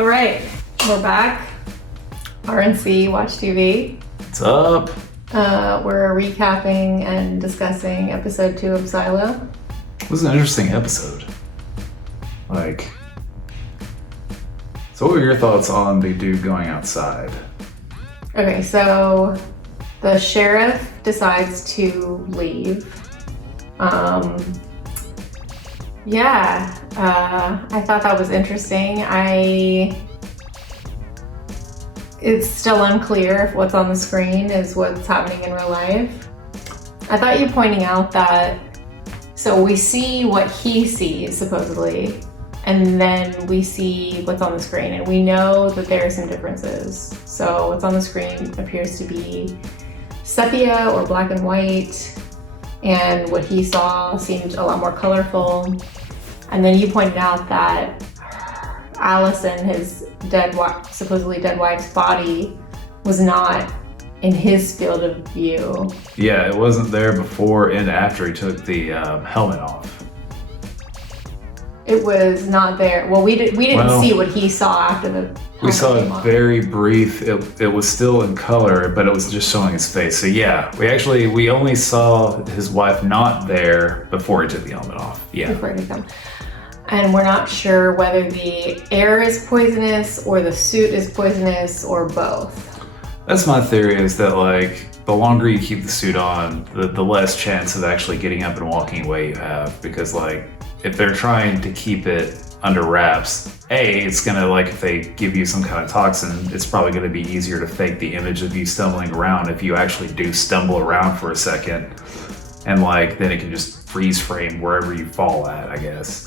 All right, we're back. R&C Watch TV. What's up? We're recapping and discussing episode 2 of Silo. It was an interesting episode. So what were your thoughts on the dude going outside? Okay, so the sheriff decides to leave. I thought that was interesting. It's still unclear if what's on the screen is what's happening in real life. I thought you pointing out that, so we see what he sees, supposedly, and then we see what's on the screen, and we know that there are some differences. So what's on the screen appears to be sepia or black and white, and what he saw seemed a lot more colorful. And then you pointed out that Allison, his supposedly dead wife's body, was not in his field of view. Yeah, it wasn't there before and after he took the helmet off. It was not there. Well, we didn't see what he saw after the. We saw it very brief. It was still in color, but it was just showing his face. So yeah, we only saw his wife not there before he took the helmet off. Yeah. Before he come. And we're not sure whether the air is poisonous or the suit is poisonous or both. That's my theory, is that the longer you keep the suit on, the less chance of actually getting up and walking away you have. Because if they're trying to keep it under wraps, it's gonna, if they give you some kind of toxin, it's probably gonna be easier to fake the image of you stumbling around if you actually do stumble around for a second. And then it can just freeze frame wherever you fall at, I guess.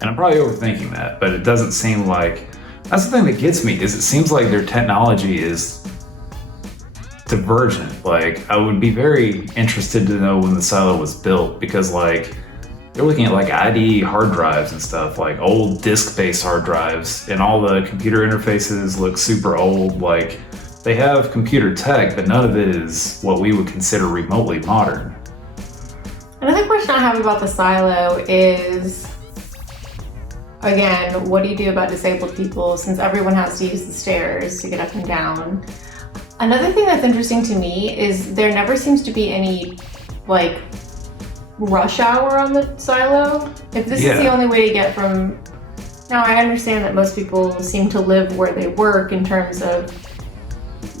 And I'm probably overthinking that, but it doesn't seem like, that's the thing that gets me, is it seems like their technology is divergent. I would be very interested to know when the silo was built, because they're looking at ID hard drives and stuff, old disk-based hard drives, and all the computer interfaces look super old. They have computer tech, but none of it is what we would consider remotely modern. Another question I have about the silo is, again, what do you do about disabled people, since everyone has to use the stairs to get up and down? Another thing that's interesting to me is there never seems to be any rush hour on the silo. If this is the only way to get from, now I understand that most people seem to live where they work in terms of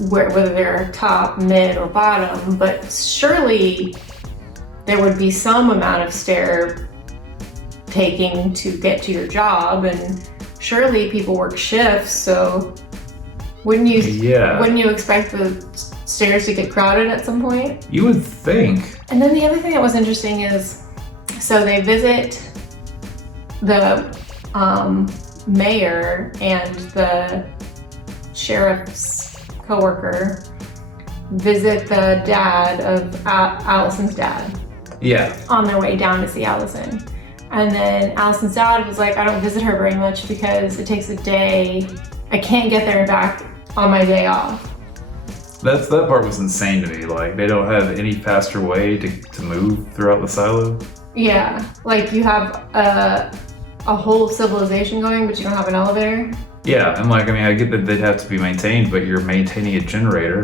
whether they're top, mid, or bottom, but surely there would be some amount of stair taking to get to your job, and surely people work shifts, so wouldn't you expect the stairs to get crowded at some point? You would think. And then the other thing that was interesting is, so they visit the mayor and the sheriff's coworker, visit the dad of Allison's dad. Yeah. On their way down to see Allison. And then Allison's dad was like, I don't visit her very much because it takes a day. I can't get there and back on my day off. That part was insane to me. They don't have any faster way to move throughout the silo. Yeah, you have a whole civilization going, but you don't have an elevator. Yeah, and I get that they'd have to be maintained, but you're maintaining a generator,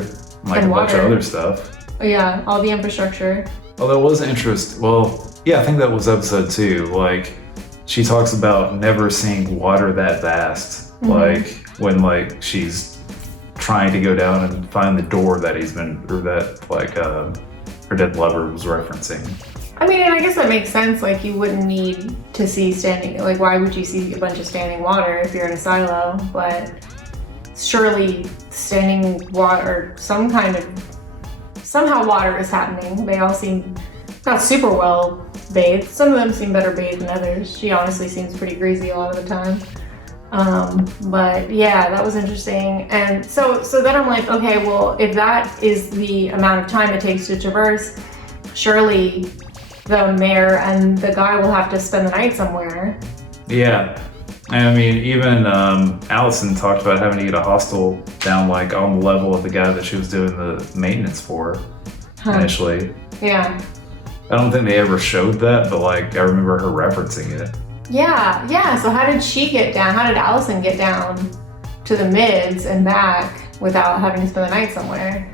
and a bunch of other stuff. Yeah, all the infrastructure. Although it was interesting. Well, yeah, I think that was episode 2. She talks about never seeing water that vast. When she's trying to go down and find the door that her dead lover was referencing. I mean, and I guess that makes sense. You wouldn't need to see standing, why would you see a bunch of standing water if you're in a silo? But surely standing water, somehow water is happening. They all seem not super well bathed. Some of them seem better bathed than others. She honestly seems pretty greasy a lot of the time. But yeah, that was interesting. And so then I'm like, okay, well, if that is the amount of time it takes to traverse, surely the mayor and the guy will have to spend the night somewhere. Yeah. And I mean, even Allison talked about having to get a hostel down on the level of the guy that she was doing the maintenance for initially. Yeah. I don't think they ever showed that, but I remember her referencing it. Yeah. So how did she get down? How did Allison get down? to the mids and back without having to spend the night somewhere.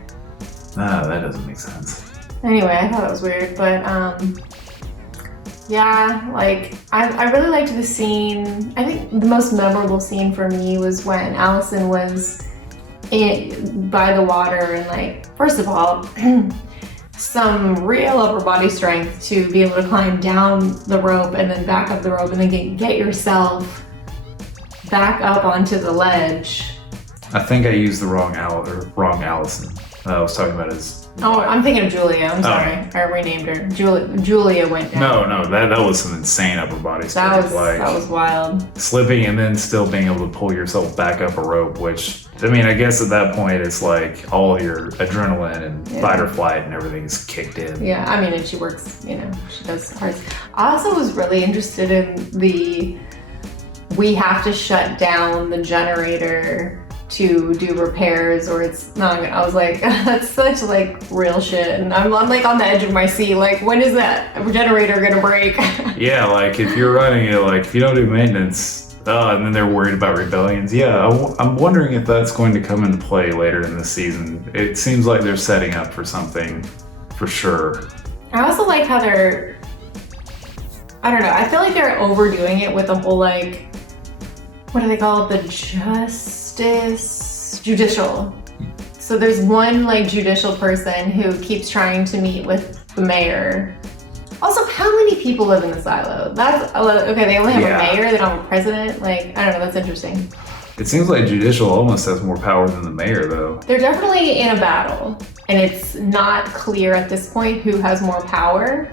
Ah, that doesn't make sense. Anyway, I thought that was weird, but yeah, like I really liked the scene. I think the most memorable scene for me was when Allison was by the water and like, first of all, some real upper body strength to be able to climb down the rope and then back up the rope and then get yourself back up onto the ledge. I think I used the wrong Allison. I was talking about his. Oh, I'm thinking of Julia. I'm sorry. I renamed her. Julia went down. No, that was some insane upper body strength. That was wild. Slipping and then still being able to pull yourself back up a rope, which, I mean, I guess at that point it's like all your adrenaline and fight or flight and everything is kicked in. Yeah, I mean, and she works, she does hard. I also was really interested in we have to shut down the generator to do repairs or it's not gonna. I was like, that's such like real shit, and I'm like on the edge of my seat, like, when is that generator gonna break? Yeah, like if you're running it, like if you don't do maintenance, and then they're worried about rebellions. Yeah, I'm wondering if that's going to come into play later in the season. It seems like they're setting up for something, for sure. I also like how I don't know, I feel like they're overdoing it with the whole like, what do they call it? The judicial. So there's one like judicial person who keeps trying to meet with the mayor. Also, how many people live in the silo? That's okay. They only have a mayor. They don't have a president. Like, I don't know. That's interesting. It seems like judicial almost has more power than the mayor, though. They're definitely in a battle, and it's not clear at this point who has more power.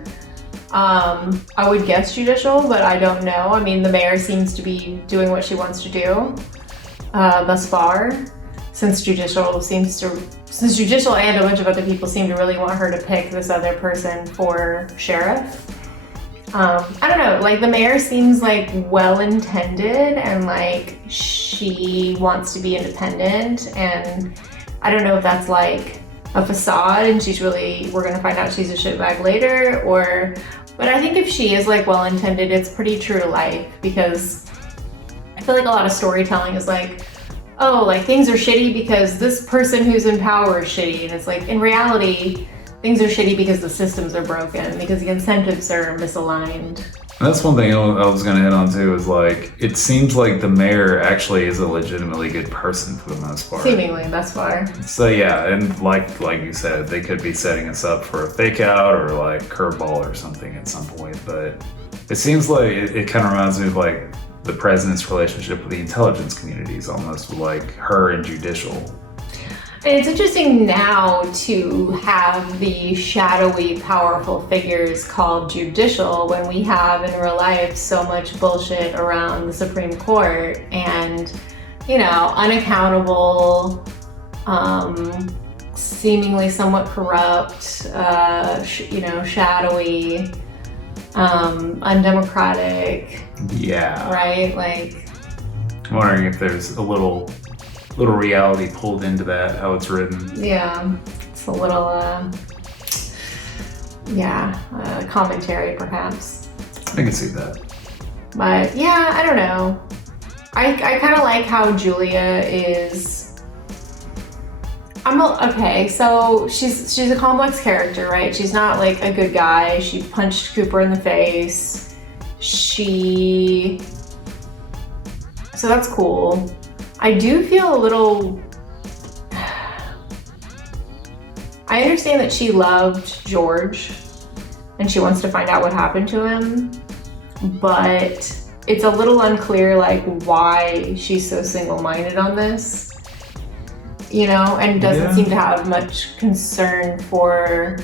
I would guess judicial, but I don't know. I mean, the mayor seems to be doing what she wants to do thus far, since judicial and a bunch of other people seem to really want her to pick this other person for sheriff. I don't know, like the mayor seems like well-intended and like she wants to be independent, and I don't know if that's like a facade and we're gonna find out she's a shitbag later, but I think if she is like well-intended, it's pretty true to life, because I feel like a lot of storytelling is like, oh, like things are shitty because this person who's in power is shitty, and it's like, in reality, things are shitty because the systems are broken, because the incentives are misaligned. That's one thing I was going to hit on too, is like, it seems like the mayor actually is a legitimately good person for the most part. Seemingly, thus far. So yeah, and like you said, they could be setting us up for a fake out or like curveball or something at some point, but it seems like it kind of reminds me of like the president's relationship with the intelligence communities, almost like her and judicial. And it's interesting now to have the shadowy, powerful figures called judicial when we have in real life so much bullshit around the Supreme Court and, unaccountable, seemingly somewhat corrupt, shadowy, undemocratic. Yeah. Right? Like, I'm wondering if there's a little reality pulled into that, how it's written. Yeah, it's a little, commentary perhaps. I can see that. But yeah, I don't know. I kind of like how Julia is. Okay, so she's a complex character, right? She's not like a good guy. She punched Cooper in the face. So that's cool. I do feel a little. I understand that she loved George and she wants to find out what happened to him, but it's a little unclear like why she's so single-minded on this, and doesn't seem to have much concern for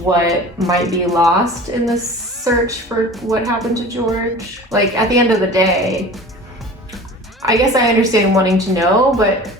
what might be lost in the search for what happened to George. Like, at the end of the day, I guess I understand wanting to know, but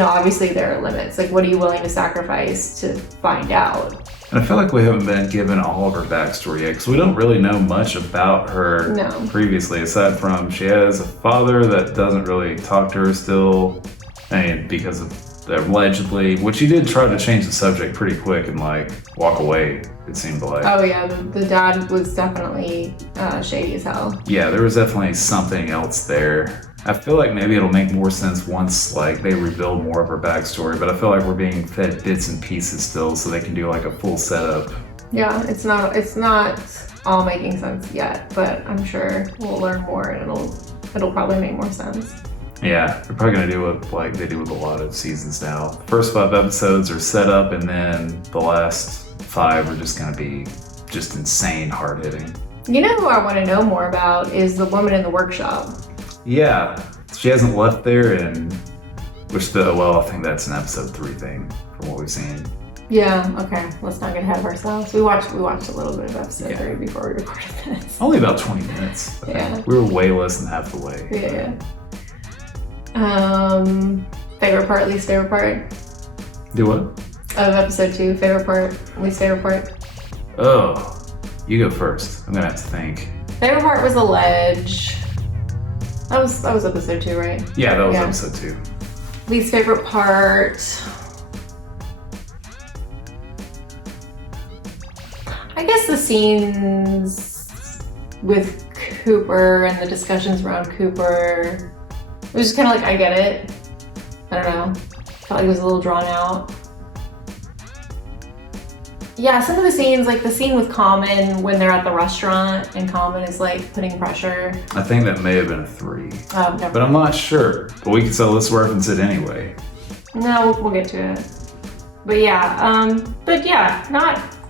obviously there are limits. Like, what are you willing to sacrifice to find out? And I feel like we haven't been given all of her backstory yet, because we don't really know much about her previously, aside from she has a father that doesn't really talk to her still, and because of allegedly, which he did try to change the subject pretty quick and like walk away, it seemed like. Oh yeah, the dad was definitely shady as hell. Yeah, there was definitely something else there. I feel like maybe it'll make more sense once like they rebuild more of her backstory, but I feel like we're being fed bits and pieces still, so they can do like a full setup. Yeah, it's not all making sense yet, but I'm sure we'll learn more and it'll probably make more sense. Yeah, they're probably gonna do what like they do with a lot of seasons now. The first 5 episodes are set up, and then the last 5 are just gonna be just insane hard hitting. You know who I want to know more about is the woman in the workshop. Yeah, she hasn't left there, and I think that's an episode 3 thing from what we've seen. Yeah, okay. Let's not get ahead of ourselves. We watched a little bit of episode 3 before we recorded this. Only about 20 minutes. Yeah. We were way less than half the way. Yeah. Favorite part, least favorite part? Do what? Of episode 2, favorite part, least favorite part? Oh, you go first. I'm gonna have to think. Favorite part was the ledge. That was episode 2, right? Yeah, that was episode 2. Least favorite part. I guess the scenes with Cooper and the discussions around Cooper. It was just kind of like, I get it. I don't know. Felt like it was a little drawn out. Yeah, some of the scenes, like the scene with Common when they're at the restaurant and Common is like putting pressure. I think that may have been a 3. Oh, never. But I'm not sure. But let's reference it anyway. No, we'll get to it. But yeah,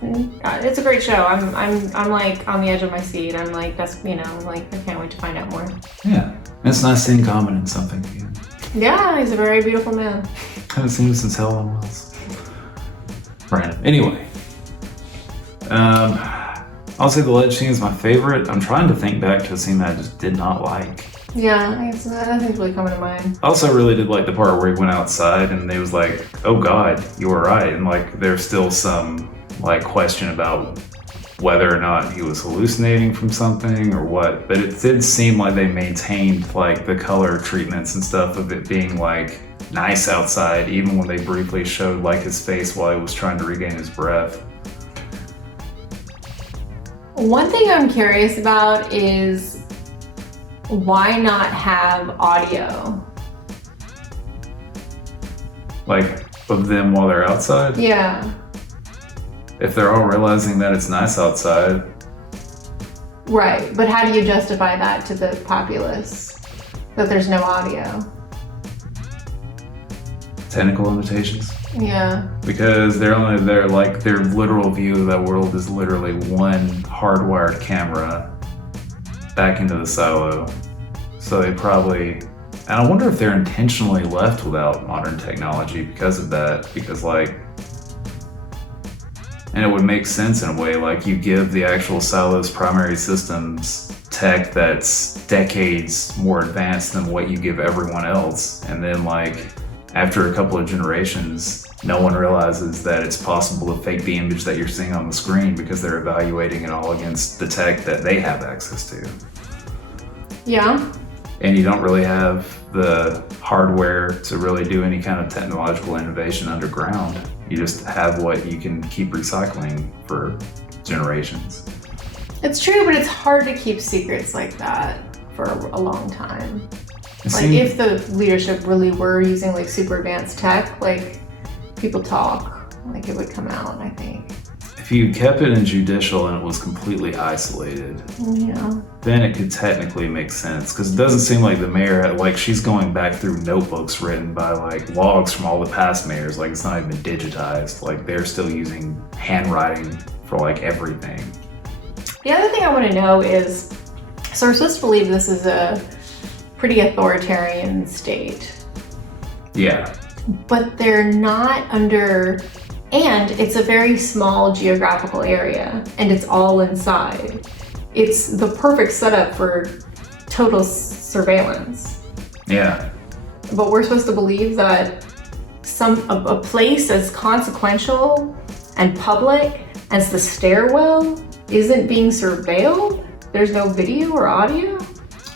it's a great show. I'm like on the edge of my seat. I'm like, I can't wait to find out more. Yeah, it's nice seeing Common in something again. Yeah, he's a very beautiful man. Haven't seen him since Hell on Wheels. Brandon. Anyway, I'll say the ledge scene is my favorite. I'm trying to think back to a scene that I just did not like. Yeah, nothing's really coming to mind. I also really did like the part where he went outside and they was like, oh God, you were right. And like, there's still some like question about whether or not he was hallucinating from something or what. But it did seem like they maintained like the color treatments and stuff of it being like nice outside, even when they briefly showed like his face while he was trying to regain his breath. One thing I'm curious about is why not have audio? Like, of them while they're outside? Yeah. If they're all realizing that it's nice outside. Right, but how do you justify that to the populace? That there's no audio? Technical limitations? Yeah. Because their literal view of that world is literally one hardwired camera back into the silo. So they probably, and I wonder if they're intentionally left without modern technology because of that, because and it would make sense in a way, like you give the actual silo's primary systems tech that's decades more advanced than what you give everyone else, and then like after a couple of generations, no one realizes that it's possible to fake the image that you're seeing on the screen because they're evaluating it all against the tech that they have access to. Yeah. And you don't really have the hardware to really do any kind of technological innovation underground. You just have what you can keep recycling for generations. It's true, but it's hard to keep secrets like that for a long time. If the leadership really were using like super advanced tech, like people talk, like it would come out, I think. If you kept it in judicial and it was completely isolated, then it could technically make sense. Because it doesn't seem like the mayor had, like, she's going back through notebooks written by like logs from all the past mayors. Like, it's not even digitized. Like, they're still using handwriting for like everything. The other thing I want to know is, so we're supposed to believe this is a pretty authoritarian state. Yeah. But they're not under, and it's a very small geographical area, and it's all inside. It's the perfect setup for total surveillance. Yeah. But we're supposed to believe that a place as consequential and public as the stairwell isn't being surveilled? There's no video or audio?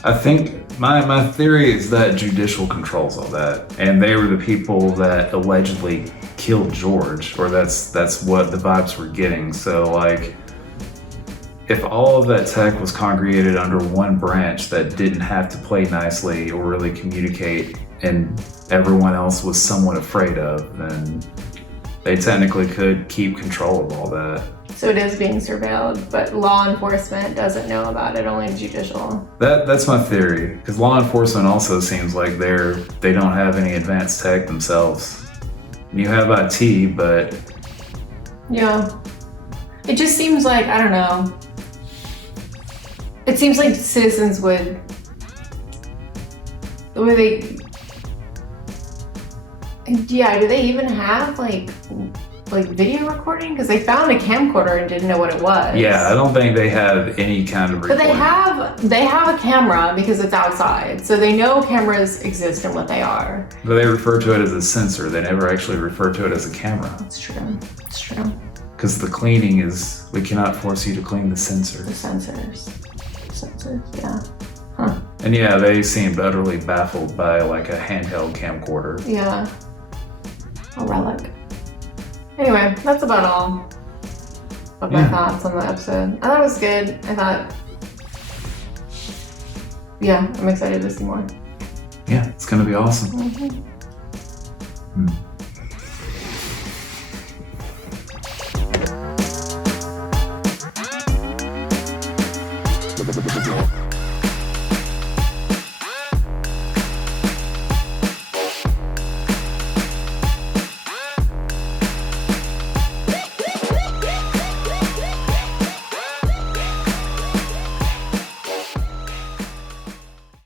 I think my theory is that judicial controls all that, and they were the people that allegedly killed George, or that's what the vibes were getting. So like, if all of that tech was congregated under one branch that didn't have to play nicely or really communicate and everyone else was somewhat afraid of, then they technically could keep control of all that. So it is being surveilled, but law enforcement doesn't know about it, only judicial. That's my theory, because law enforcement also seems like they don't have any advanced tech themselves. You have IT, but yeah, it just seems like, I don't know. It seems like citizens would, do they even have like video recording? Because they found a camcorder and didn't know what it was. yeah, I don't think they have any kind of But recording. they have a camera because it's outside, so they know cameras exist and what they are. But they refer to it as a sensor. They never actually refer to it as a camera. That's true. It's true. Because the cleaning is, we cannot force you to clean the The sensors. sensors, yeah. Huh. And yeah, they seemed utterly baffled by like a handheld camcorder. Yeah. A relic. Anyway, that's about all of my thoughts on the episode. I thought it was good. I'm excited to see more. Yeah, it's gonna be awesome. Mm-hmm.